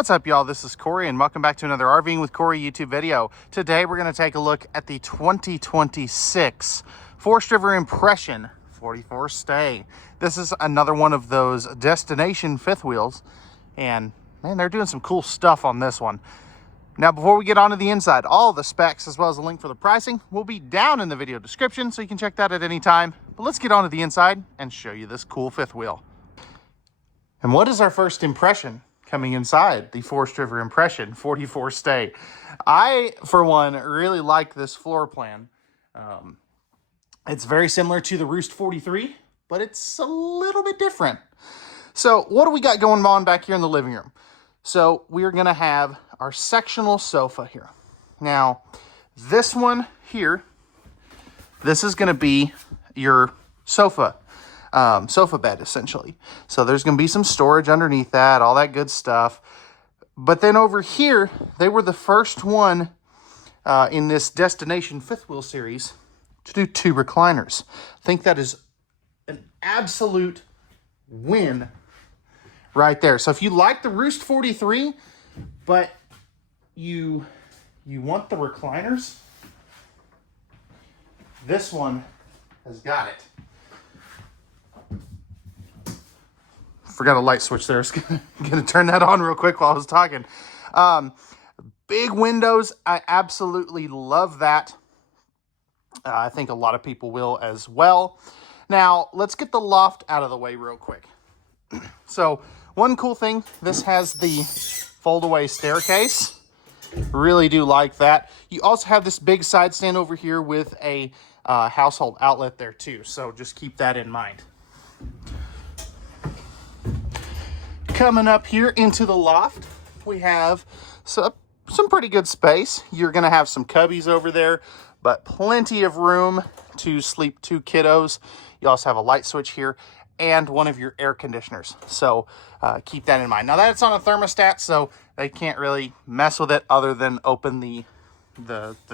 What's up, y'all? This is Corey, and welcome back to another RVing with Corey YouTube video. Today, we're going to take a look at the 2026 Forest River Impression 44 Stay. This is another one of those destination fifth wheels, and man, they're doing some cool stuff on this one. Now, before we get on to the inside, all the specs as well as a link for the pricing will be down in the video description, so you can check that at any time. But let's get on to the inside and show you this cool fifth wheel. And what is our first impression coming inside the Forest River Impression 44 Stay? I, for one, really like this floor plan. It's very similar to the Roost 43, but it's a little bit different. So what do we got going on back here in the living room? So we are going to have our sectional sofa here. Now, this one here, this is going to be your sofa bed, essentially. So there's going to be some storage underneath that, all that good stuff. But then over here, they were the first one in this Destination Fifth Wheel series to do two recliners. I think that is an absolute win right there. So if you like the Roost 43, but you want the recliners, this one has got it. Forgot a light switch there. I was gonna turn that on real quick while I was talking. Big windows. I absolutely love that. I think a lot of people will as well. Now, let's get the loft out of the way real quick. So, one cool thing, this has the fold-away staircase. Really do like that. You also have this big side stand over here with a household outlet there too. So, just keep that in mind. Coming up here into the loft, we have some pretty good space. You're going to have some cubbies over there, but plenty of room to sleep two kiddos. You also have a light switch here and one of your air conditioners. So keep that in mind. Now that's on a thermostat, so they can't really mess with it other than open the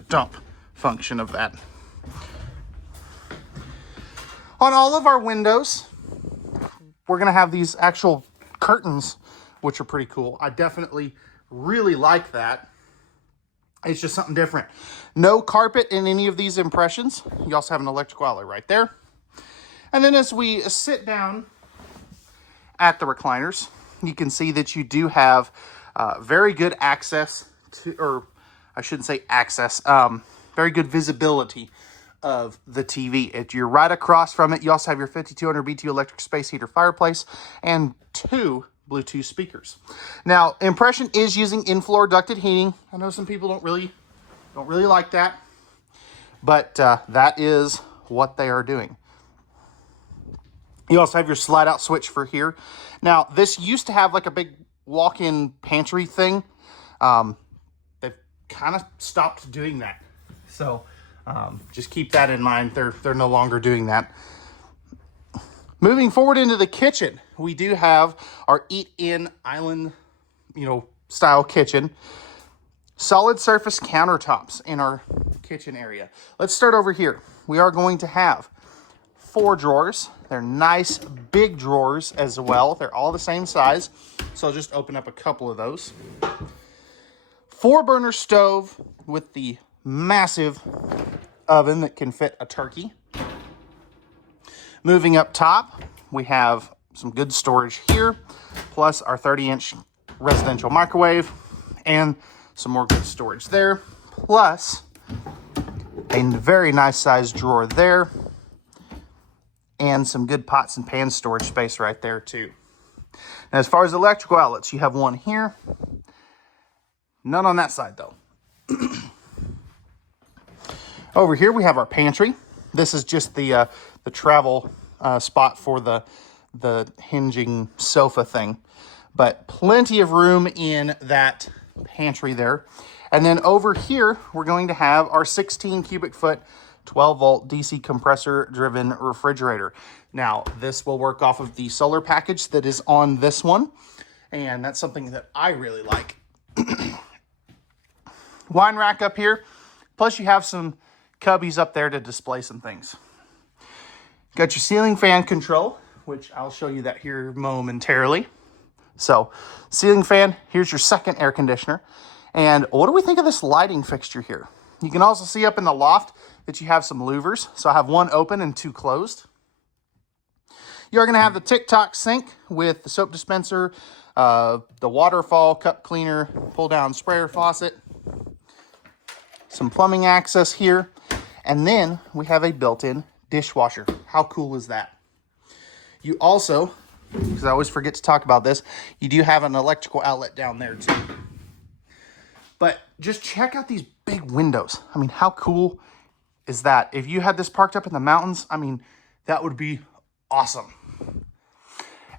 dump function of that. On all of our windows, we're going to have these actual curtains, which are pretty cool. I definitely really like that. It's just something different. No carpet in any of these impressions. You also have an electrical outlet right there. And then as we sit down at the recliners, you can see that you do have very good access to, or I shouldn't say access, very good visibility of the TV. You're right across from it. You also have your 5200 BTU electric space heater fireplace and two Bluetooth speakers. Now, Impression is using in-floor ducted heating. I know some people don't really like that, but that is what they are doing. You also have your slide-out switch for here. Now, this used to have like a big walk-in pantry thing. They've kind of stopped doing that. So just keep that in mind. They're no longer doing that. Moving forward into the kitchen, we do have our eat-in island, style kitchen. Solid surface countertops in our kitchen area. Let's start over here. We are going to have 4 drawers. They're nice big drawers as well. They're all the same size, so I'll just open up a couple of those. 4-burner stove with the massive oven that can fit a turkey. Moving up top, we have some good storage here, plus our 30-inch residential microwave and some more good storage there, plus a very nice sized drawer there and some good pots and pans storage space right there too. Now, as far as electrical outlets, you have one here, none on that side though. Over here we have our pantry. This is just the travel spot for the hinging sofa thing, but plenty of room in that pantry there. And then over here we're going to have our 16 cubic foot 12 volt DC compressor driven refrigerator. Now this will work off of the solar package that is on this one, and that's something that I really like. Wine rack up here, plus you have some cubbies up there to display some things. Got your ceiling fan control, which I'll show you that here momentarily. So ceiling fan, here's your second air conditioner. And what do we think of this lighting fixture here? You can also see up in the loft that you have some louvers. So I have one open and two closed. You're going to have the TikTok sink with the soap dispenser, the waterfall cup cleaner, pull down sprayer faucet, some plumbing access here, and then we have a built-in dishwasher. How cool is that? You also, because I always forget to talk about this, you do have an electrical outlet down there too. But just check out these big windows. I mean, how cool is that? If you had this parked up in the mountains, I mean, that would be awesome.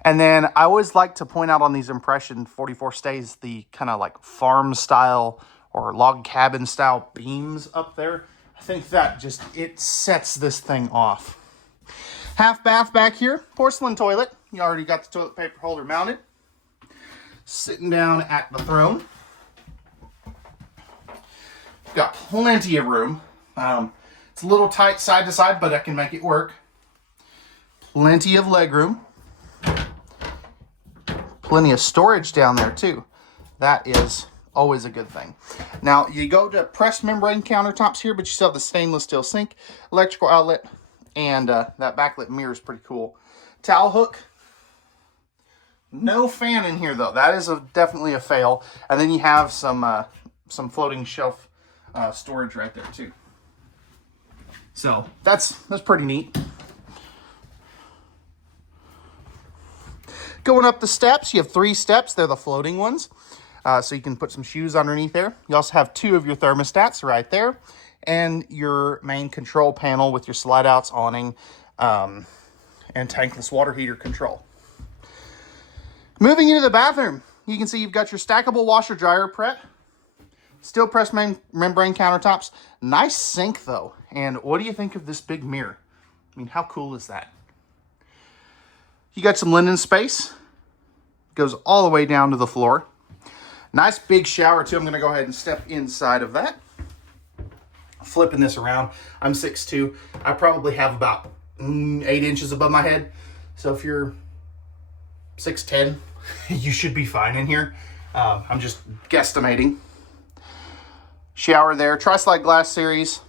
And then I always like to point out on these Impression 44 stays the kind of like farm style or log cabin style beams up there. I think that just, it sets this thing off. Half bath back here, porcelain toilet. You already got the toilet paper holder mounted. Sitting down at the throne. Got plenty of room. It's a little tight side to side, but I can make it work. Plenty of leg room. Plenty of storage down there too. That is always a good thing. Now you go to pressed membrane countertops here, but you still have the stainless steel sink, electrical outlet, and that backlit mirror is pretty cool. Towel hook. No fan in here though. That is definitely a fail. And then you have some floating shelf storage right there too. So that's pretty neat. Going up the steps, you have 3 steps. They're the floating ones. So you can put some shoes underneath there. You also have 2 of your thermostats right there. And your main control panel with your slide outs, awning, and tankless water heater control. Moving into the bathroom, you can see you've got your stackable washer dryer prep. Steel pressed membrane countertops. Nice sink though. And what do you think of this big mirror? I mean, how cool is that? You got some linen space. Goes all the way down to the floor. Nice big shower too. I'm going to go ahead and step inside of that. Flipping this around. I'm 6'2". I probably have about 8 inches above my head. So if you're 6'10", you should be fine in here. I'm just guesstimating. Shower there. Tri-Slide glass series.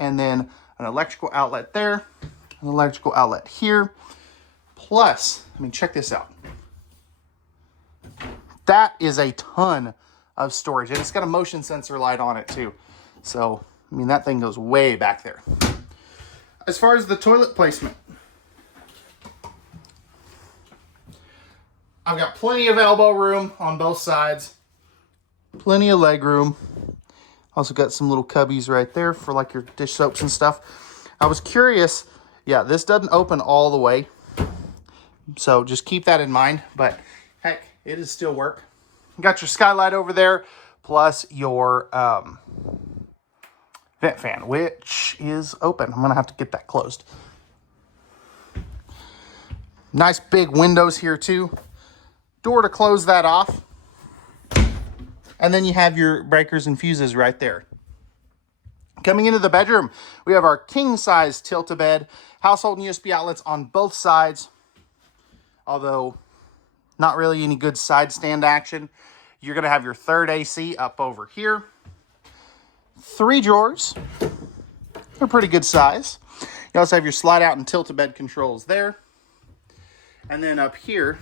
And then an electrical outlet there. An electrical outlet here. Plus, I mean, check this out. That is a ton of storage. And it's got a motion sensor light on it too. So, I mean, that thing goes way back there. As far as the toilet placement, I've got plenty of elbow room on both sides. Plenty of leg room. Also got some little cubbies right there for like your dish soaps and stuff. I was curious. Yeah, this doesn't open all the way. So just keep that in mind. But heck, it is still work. You got your skylight over there. Plus your vent fan, which is open. I'm going to have to get that closed. Nice big windows here too. Door to close that off. And then you have your breakers and fuses right there. Coming into the bedroom, we have our king-size tilt-a-bed. Household and USB outlets on both sides. Although, not really any good side stand action. You're going to have your third AC up over here. 3 drawers. They're pretty good size. You also have your slide out and tilt-a-bed controls there. And then up here,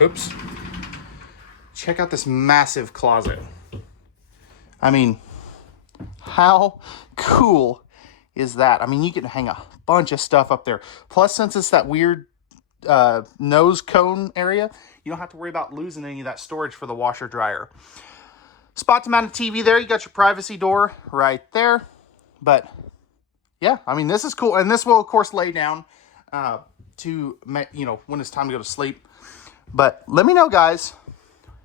oops, check out this massive closet. I mean, how cool is that? I mean, you can hang a bunch of stuff up there. Plus, since it's that weird nose cone area, you don't have to worry about losing any of that storage for the washer dryer. Spot to mount a TV there. You got your privacy door right there. But yeah, I mean, this is cool. And this will, of course, lay down to, you know, when it's time to go to sleep. But let me know, guys,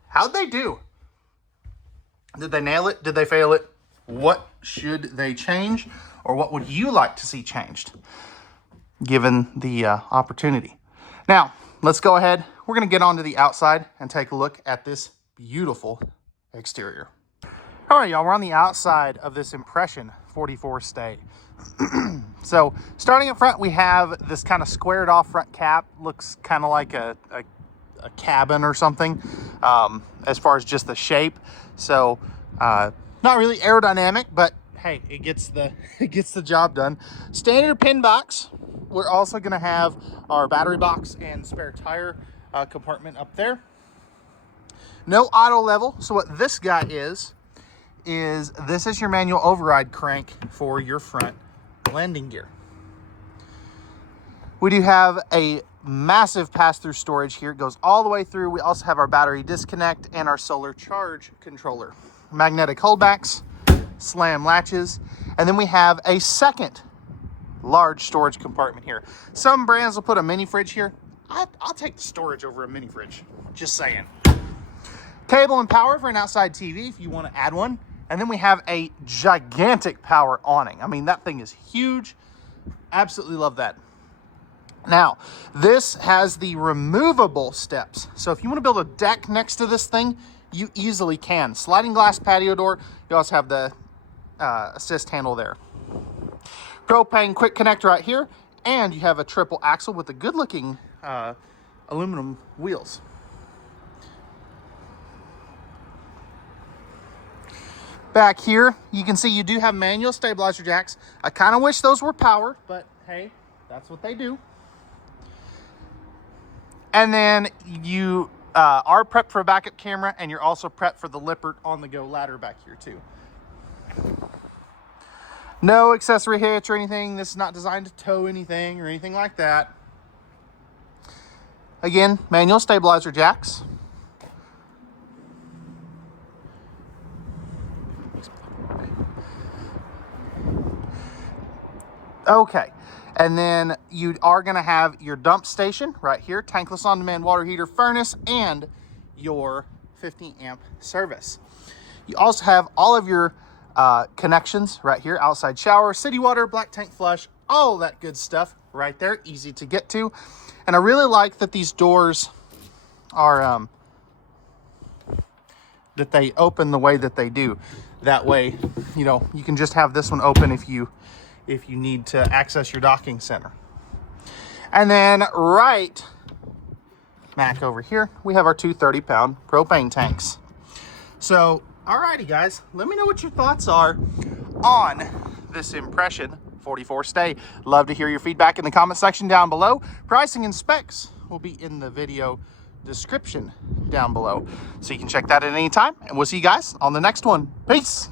how'd they do? Did they nail it? Did they fail it? What should they change? Or what would you like to see changed, given the opportunity? Now, let's go ahead. We're going to get onto the outside and take a look at this beautiful exterior. All right, y'all, we're on the outside of this Impression 44 stay. So, starting up front, we have this kind of squared off front cap. Looks kind of like a a cabin or something, as far as just the shape. So not really aerodynamic, but hey, it gets the it gets the job done. Standard pin box. We're also going to have our battery box and spare tire compartment up there. No auto level. So what this guy is this is your manual override crank for your front landing gear. We do have a massive pass-through storage here. It goes all the way through. We also have our battery disconnect and our solar charge controller. Magnetic holdbacks, slam latches, and then we have a second large storage compartment here. Some brands will put a mini fridge here. I'll take the storage over a mini fridge, just saying. Cable and power for an outside TV if you want to add one. And then we have a gigantic power awning. I mean, that thing is huge. Absolutely love that. Now, this has the removable steps. So if you want to build a deck next to this thing, you easily can. Sliding glass patio door. You also have the assist handle there. Propane quick connect right here. And you have a triple axle with the good looking aluminum wheels. Back here, you can see you do have manual stabilizer jacks. I kind of wish those were powered, but hey, that's what they do. And then you are prepped for a backup camera, and you're also prepped for the Lippert on-the-go ladder back here too. No accessory hitch or anything. This is not designed to tow anything or anything like that. Again, manual stabilizer jacks. Okay, and then you are going to have your dump station right here, tankless on-demand water heater furnace, and your 50 amp service. You also have all of your connections right here, outside shower, city water, black tank flush, all that good stuff right there, easy to get to. And I really like that these doors are, that they open the way that they do. That way, you know, you can just have this one open if you need to access your docking center. And then right back over here, we have our 230-pound propane tanks. So, alrighty guys, let me know what your thoughts are on this Impression 44 Stay. Love to hear your feedback in the comment section down below. Pricing and specs will be in the video description down below, so you can check that at any time. And we'll see you guys on the next one. Peace.